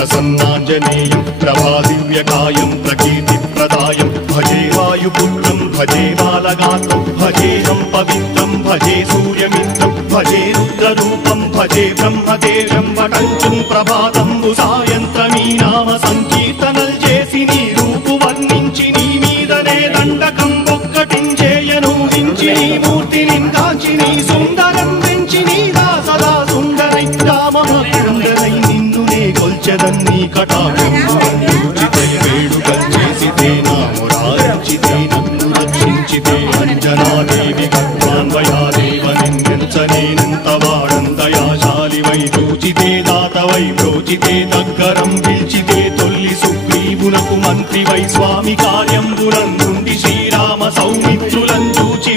प्रसन्नाञ्जनेयं प्रभादिव्यकायं प्रकीर्तिप्रदायं भजे वायुपुत्रं भजे बालगात्रं भजेऽहं पवित्रं भजे सूर्यमित्रं भजे रुद्ररूपं भजे ब्रह्मदेवं वटञ्चं ప్రభాతం సాయంత్రమీ నామ సంకీర్తనల్ చేసి నీ రూపు వర్ణించి నీ మీదనే దండకం ఒక్కటించేయను హించి నీ మూర్తిని కాంచి నీ సుందరం పెంచి నీ దాసదా సుందరై రామమకుందరై నిన్ను నే కొల్చెదన్ని కటాక్షితే వేడుకల్ చేసితే నా మురారించితే నన్ను రక్షించితే అంజనాదేవి కర్మాన్వయాదేవ నిన్నెంచనేనంత వాడందయాశాలి వై చూచితే దాతవై ప్రోచితే దగ్గరం పిలిచితే తొల్లి సుగ్రీవునకు మంత్రివై స్వామి కార్యంబులందుండి శ్రీరామ సౌమిత్రులను చూచి